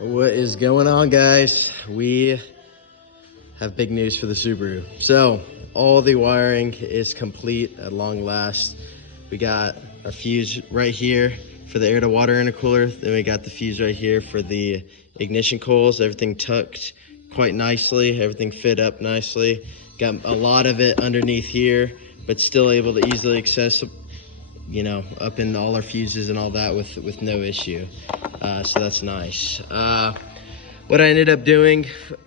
What is going on, guys? We have big news for the Subaru. So all the wiring is complete at long last. We got our fuse right here for the air to water intercooler. Then we got the fuse right here for the ignition coils. Everything tucked quite nicely. Everything fit up nicely. Got a lot of it underneath here, but still able to easily access, you know, up in all our fuses and all that with no issue. So that's nice. What I ended up doing,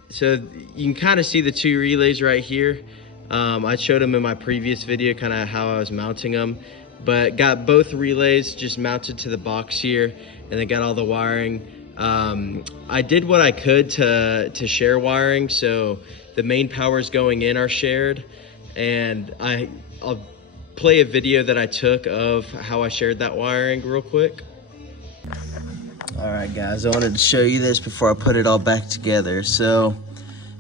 so you can kind of see the two relays right here. I showed them in my previous video, kind of how I was mounting them, but got both relays just mounted to the box here, and then got all the wiring. I did what I could to share wiring, so the main powers going in are shared, and I'll play a video that I took of how I shared that wiring real quick. All right, guys, I wanted to show you this before I put it all back together. So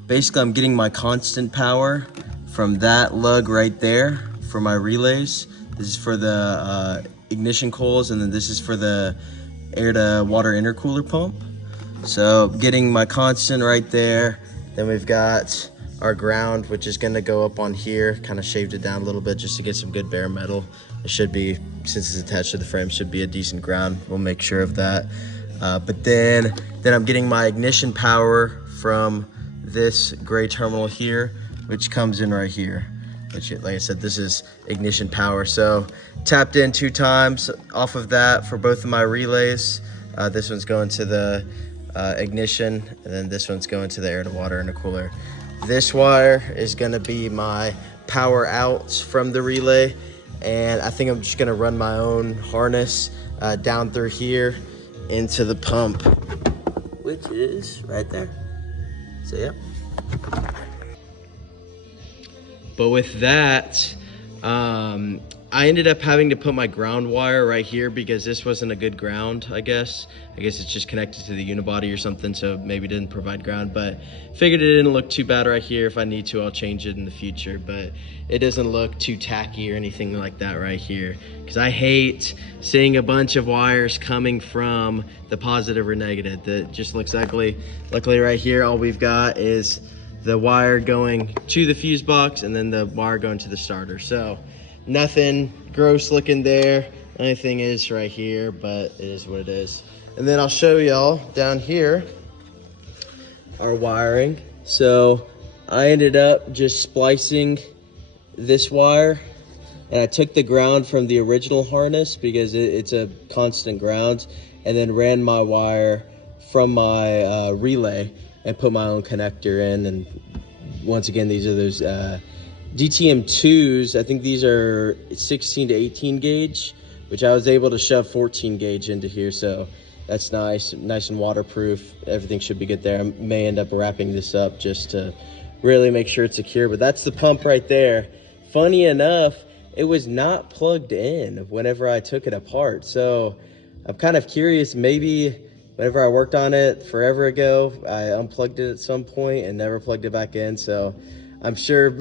basically I'm getting my constant power from that lug right there for my relays. This is for the ignition coils, and then this is for the air to water intercooler pump. So getting my constant right there. Then we've got our ground, which is gonna go up on here. Kind of shaved it down a little bit just to get some good bare metal. It should be, since it's attached to the frame, should be a decent ground. We'll make sure of that. But then I'm getting my ignition power from this gray terminal here, which comes in right here. Which, like I said, this is ignition power. So tapped in 2 times off of that for both of my relays. This one's going to the ignition, and then this one's going to the air to water intercooler. This wire is gonna be my power outs from the relay, and I think I'm just gonna run my own harness down through here into the pump, which is right there. So yeah. But with that, I ended up having to put my ground wire right here because this wasn't a good ground, I guess. It's just connected to the unibody or something, so maybe it didn't provide ground, but figured it didn't look too bad right here. If I need to, I'll change it in the future, but it doesn't look too tacky or anything like that right here, because I hate seeing a bunch of wires coming from the positive or negative. That just looks ugly. Luckily right here, all we've got is the wire going to the fuse box and then the wire going to the starter. So nothing gross looking there. Only thing is right here, but it is what it is. And then I'll show y'all down here our wiring. So I ended up just splicing this wire, and I took the ground from the original harness because it's a constant ground, and then ran my wire from my relay and put my own connector in. And once again, these are those DTM2s. I think these are 16 to 18 gauge, which I was able to shove 14 gauge into here. So that's nice and waterproof. Everything should be good there. I may end up wrapping this up just to really make sure it's secure, but that's the pump right there. Funny enough, it was not plugged in whenever I took it apart. So I'm kind of curious, maybe whenever I worked on it forever ago, I unplugged it at some point and never plugged it back in. So I'm sure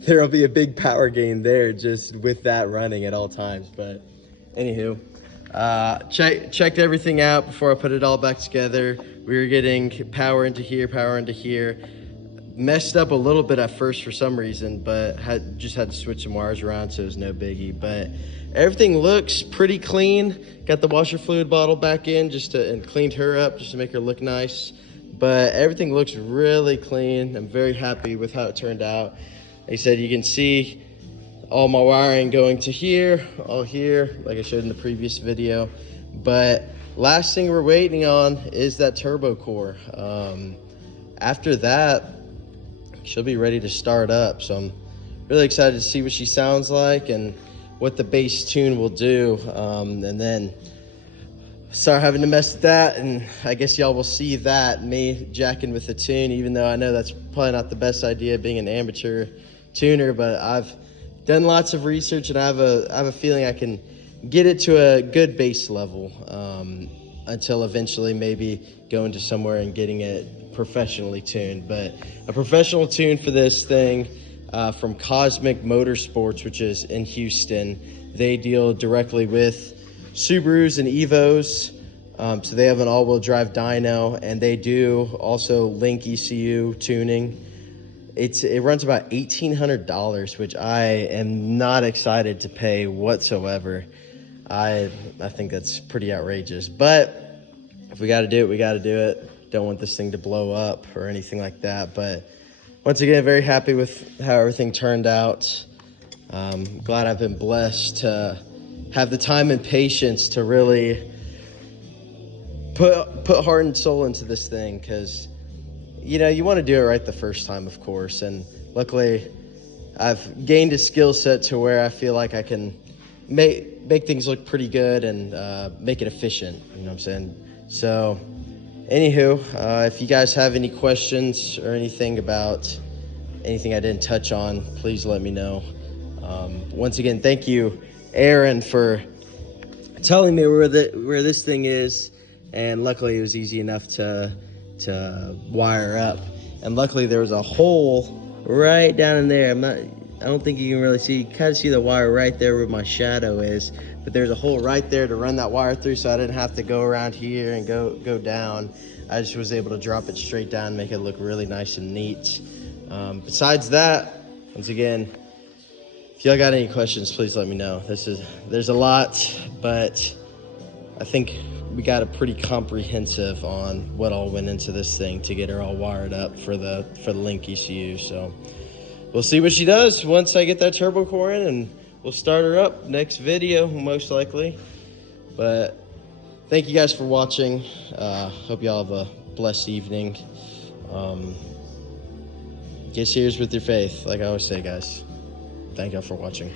there'll be a big power gain there just with that running at all times. But anywho, checked everything out before I put it all back together. We were getting power into here, power into here. Messed up a little bit at first for some reason, but just had to switch some wires around, so it was no biggie. But everything looks pretty clean. Got the washer fluid bottle back in and cleaned her up just to make her look nice. But everything looks really clean. I'm very happy with how it turned out. Like I said, you can see all my wiring going to here, all here, like I showed in the previous video. But last thing we're waiting on is that turbo core. After that, she'll be ready to start up. So I'm really excited to see what she sounds like and what the bass tune will do. And then start having to mess with that, and I guess y'all will see that, me jacking with the tune, even though I know that's probably not the best idea being an amateur tuner, but I've done lots of research and I have a feeling I can get it to a good bass level until eventually maybe going to somewhere and getting it professionally tuned. But a professional tune for this thing from Cosmic Motorsports, which is in Houston. They deal directly with Subarus and Evos. So they have an all-wheel drive dyno, and they do also link ECU tuning. It runs about $1,800, which I am not excited to pay whatsoever. I think that's pretty outrageous, but if we got to do it, we got to do it. Don't want this thing to blow up or anything like that. But once again, very happy with how everything turned out. Glad I've been blessed to have the time and patience to really put heart and soul into this thing, because you know, you want to do it right the first time, of course, and luckily I've gained a skill set to where I feel like I can make things look pretty good and make it efficient, you know what I'm saying? So anywho, if you guys have any questions or anything about anything I didn't touch on, please let me know. Once again, thank you, Aaron, for telling me where this thing is, and luckily it was easy enough to wire up, and luckily there was a hole right down in there. I don't think you can really see, you kind of see the wire right there where my shadow is, but there's a hole right there to run that wire through, so I didn't have to go around here and go down. I just was able to drop it straight down and make it look really nice and neat. Besides that, once again, if y'all got any questions, please let me know. There's a lot, but I think we got a pretty comprehensive on what all went into this thing to get her all wired up for the link ECU. So we'll see what she does once I get that turbo core in, and we'll start her up next video most likely. But thank you guys for watching. Hope y'all have a blessed evening. Get serious with your faith, like I always say, guys. Thank y'all for watching.